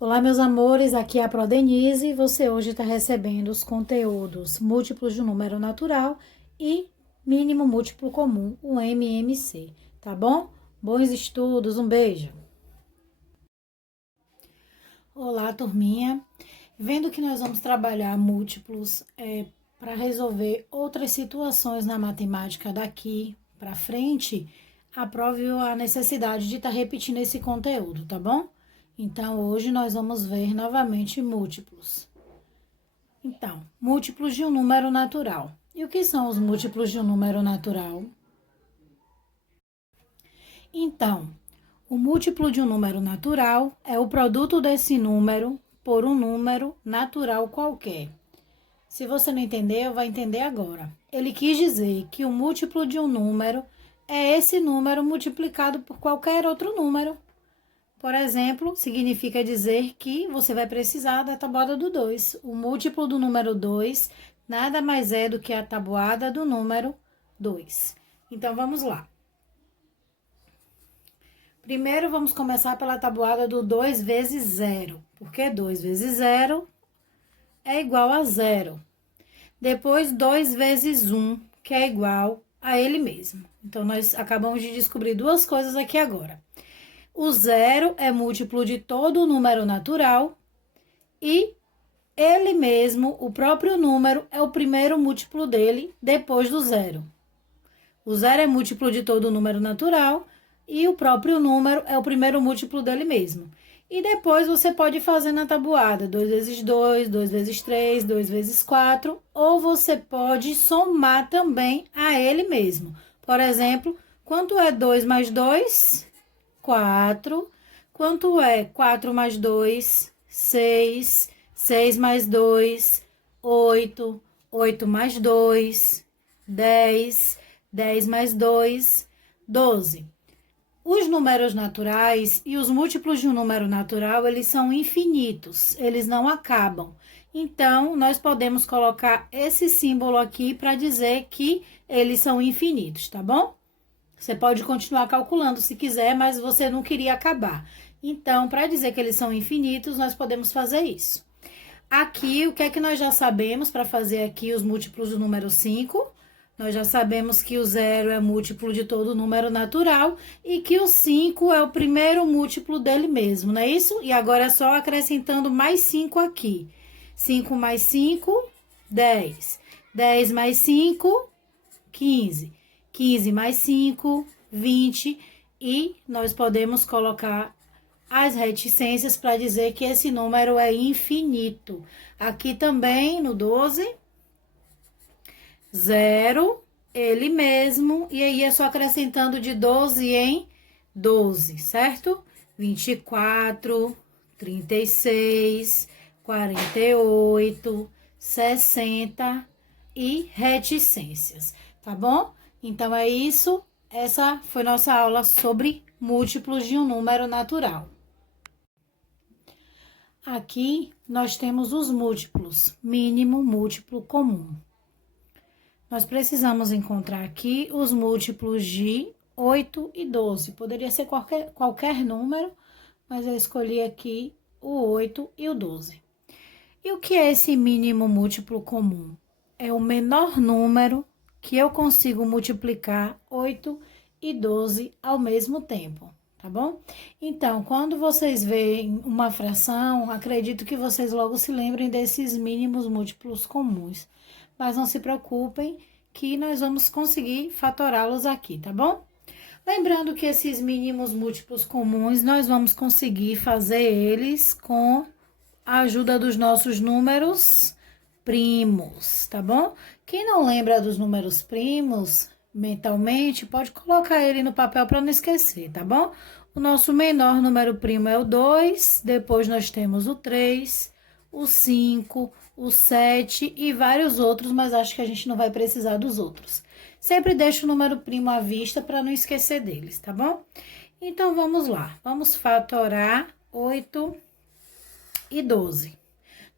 Olá, meus amores, aqui é a Prodenise e você hoje está recebendo os conteúdos múltiplos de um número natural e mínimo múltiplo comum, o MMC, tá bom? Bons estudos, um beijo! Olá, turminha! Vendo que nós vamos trabalhar múltiplos para resolver outras situações na matemática daqui para frente, aprove a necessidade de estar repetindo esse conteúdo, tá bom? Então, hoje nós vamos ver novamente múltiplos. Então, múltiplos de um número natural. E o que são os múltiplos de um número natural? Então, o múltiplo de um número natural é o produto desse número por um número natural qualquer. Se você não entendeu, vai entender agora. Ele quis dizer que o múltiplo de um número é esse número multiplicado por qualquer outro número. Por exemplo, significa dizer que você vai precisar da tabuada do 2. O múltiplo do número 2 nada mais é do que a tabuada do número 2. Então, vamos lá. Primeiro, vamos começar pela tabuada do 2 vezes 0, porque 2 vezes 0 é igual a 0. Depois, 2 vezes 1, que é igual a ele mesmo. Então, nós acabamos de descobrir duas coisas aqui agora. O 0 é múltiplo de todo o número natural e ele mesmo, o próprio número, é o primeiro múltiplo dele depois do 0. O 0 é múltiplo de todo o número natural e o próprio número é o primeiro múltiplo dele mesmo. E depois você pode fazer na tabuada 2 vezes 2, 2 vezes 3, 2 vezes 4, ou você pode somar também a ele mesmo. Por exemplo, quanto é 2 mais 2? 4. Quanto é 4 mais 2? 6. 6 mais 2? 8. 8 mais 2? 10. 10 mais 2? 12. Os números naturais e os múltiplos de um número natural, eles são infinitos, eles não acabam. Então, nós podemos colocar esse símbolo aqui para dizer que eles são infinitos, tá bom? Você pode continuar calculando se quiser, mas você não queria acabar. Então, para dizer que eles são infinitos, nós podemos fazer isso. Aqui, o que é que nós já sabemos para fazer aqui os múltiplos do número 5? Nós já sabemos que o 0 é múltiplo de todo número natural e que o 5 é o primeiro múltiplo dele mesmo, não é isso? E agora é só acrescentando mais 5 aqui. 5 mais 5, 10. 10 mais 5, 15. 15 mais 5, 20, e nós podemos colocar as reticências para dizer que esse número é infinito. Aqui também, no 12, 0, ele mesmo, e aí é só acrescentando de 12 em 12, certo? 24, 36, 48, 60 e reticências, tá bom? Então, é isso. Essa foi nossa aula sobre múltiplos de um número natural. Aqui, nós temos os múltiplos, mínimo, múltiplo, comum. Nós precisamos encontrar aqui os múltiplos de 8 e 12. Poderia ser qualquer número, mas eu escolhi aqui o 8 e o 12. E o que é esse mínimo múltiplo comum? É o menor número que eu consigo multiplicar 8 e 12 ao mesmo tempo, tá bom? Então, quando vocês veem uma fração, acredito que vocês logo se lembrem desses mínimos múltiplos comuns. Mas não se preocupem que nós vamos conseguir fatorá-los aqui, tá bom? Lembrando que esses mínimos múltiplos comuns, nós vamos conseguir fazer eles com a ajuda dos nossos números primos, tá bom? Quem não lembra dos números primos mentalmente, pode colocar ele no papel para não esquecer, tá bom? O nosso menor número primo é o 2, depois nós temos o 3, o 5, o 7 e vários outros, mas acho que a gente não vai precisar dos outros. Sempre deixa o número primo à vista para não esquecer deles, tá bom? Então, vamos lá. Vamos fatorar 8 e 12.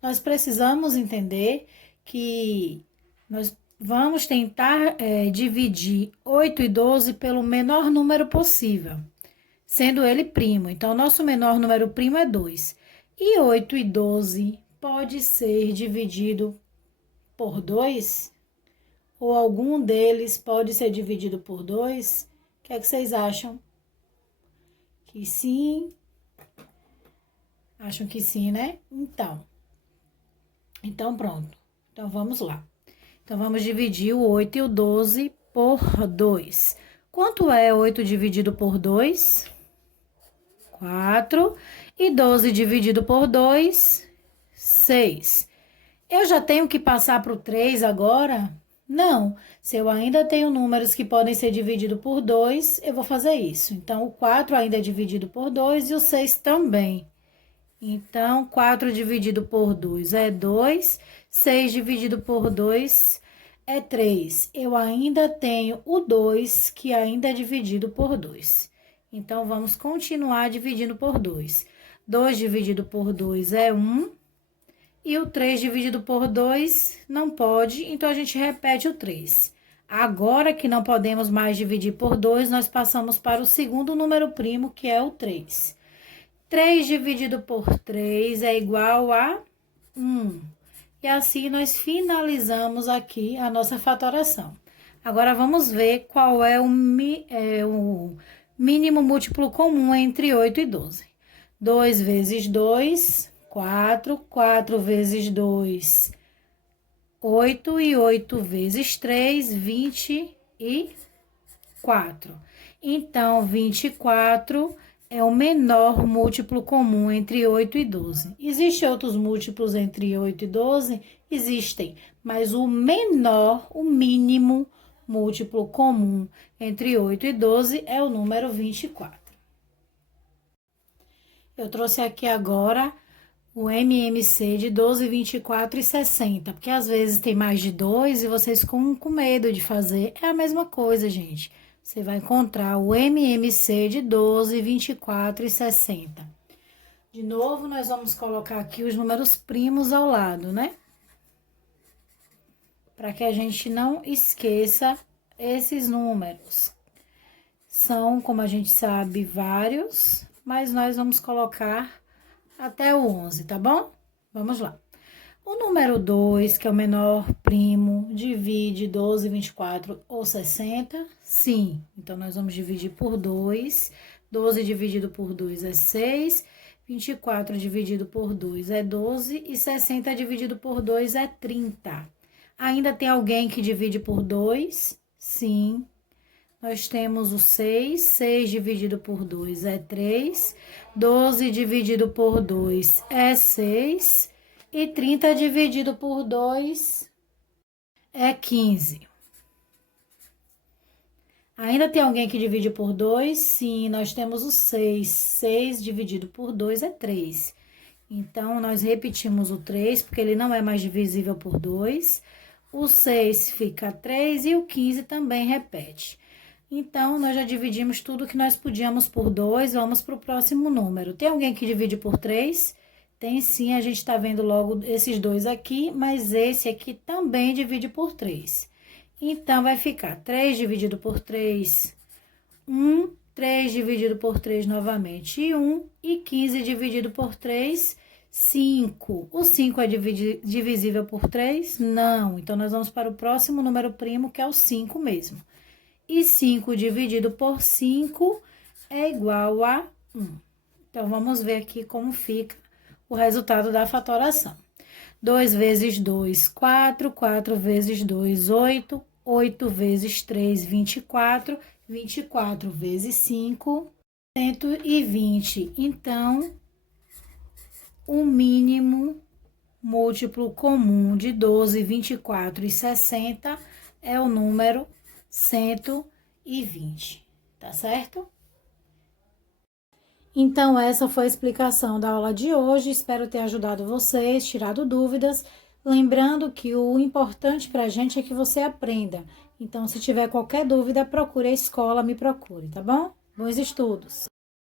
Nós precisamos entender que nós vamos tentar dividir 8 e 12 pelo menor número possível, sendo ele primo. Então, nosso menor número primo é 2. E 8 e 12 pode ser dividido por 2? Ou algum deles pode ser dividido por 2? O que é que vocês acham? Que sim? Acham que sim, né? Então pronto. Então vamos lá. Então vamos dividir o 8 e o 12 por 2. Quanto é 8 dividido por 2? 4. E 12 dividido por 2? 6. Eu já tenho que passar para o 3 agora? Não. Se eu ainda tenho números que podem ser divididos por 2, eu vou fazer isso. Então, o 4 ainda é dividido por 2 e o 6 também. Então, 4 dividido por 2 é 2, 6 dividido por 2 é 3. Eu ainda tenho o 2, que ainda é dividido por 2. Então, vamos continuar dividindo por 2. 2 dividido por 2 é 1. E o 3 dividido por 2 não pode, então a gente repete o 3. Agora que não podemos mais dividir por 2, nós passamos para o segundo número primo, que é o 3. 3 dividido por 3 é igual a 1. E assim nós finalizamos aqui a nossa fatoração. Agora vamos ver qual é o mínimo múltiplo comum entre 8 e 12. 2 vezes 2, 4. 4 vezes 2, 8. E 8 vezes 3, 24. Então, 24 é o menor múltiplo comum entre 8 e 12. Existem outros múltiplos entre 8 e 12? Existem, mas o menor, o mínimo múltiplo comum entre 8 e 12 é o número 24. Eu trouxe aqui agora o MMC de 12, 24 e 60, porque às vezes tem mais de 2 e vocês ficam com medo de fazer. É a mesma coisa, gente. Você vai encontrar o MMC de 12, 24 e 60. De novo, nós vamos colocar aqui os números primos ao lado, né? Para que a gente não esqueça esses números. São, como a gente sabe, vários, mas nós vamos colocar até o 11, tá bom? Vamos lá. O número 2, que é o menor primo, divide 12, 24 ou 60? Sim. Então, nós vamos dividir por 2. 12 dividido por 2 é 6. 24 dividido por 2 é 12. E 60 dividido por 2 é 30. Ainda tem alguém que divide por 2? Sim. Nós temos o 6. 6 dividido por 2 é 3. 12 dividido por 2 é 6. E 30 dividido por 2 é 15. Ainda tem alguém que divide por 2? Sim, nós temos o 6. 6 dividido por 2 é 3. Então, nós repetimos o 3, porque ele não é mais divisível por 2. O 6 fica 3 e o 15 também repete. Então, nós já dividimos tudo que nós podíamos por 2, vamos para o próximo número. Tem alguém que divide por 3? Tem sim, a gente está vendo logo esses dois aqui, mas esse aqui também divide por 3. Então, vai ficar 3 dividido por 3, 1, 3 dividido por 3 novamente, 1, e 15 dividido por 3, 5. O 5 é divisível por 3? Não. Então, nós vamos para o próximo número primo, que é o 5 mesmo. E 5 dividido por 5 é igual a 1. Então, vamos ver aqui como fica o resultado da fatoração. 2 vezes 2, 4. 4 vezes 2, 8. 8 vezes 3, 24. 24 vezes 5, 120. Então, o mínimo múltiplo comum de 12, 24 e 60 é o número 120, tá certo? Então, essa foi a explicação da aula de hoje. Espero ter ajudado vocês, tirado dúvidas. Lembrando que o importante para a gente é que você aprenda. Então, se tiver qualquer dúvida, procure a escola, me procure, tá bom? Bons estudos!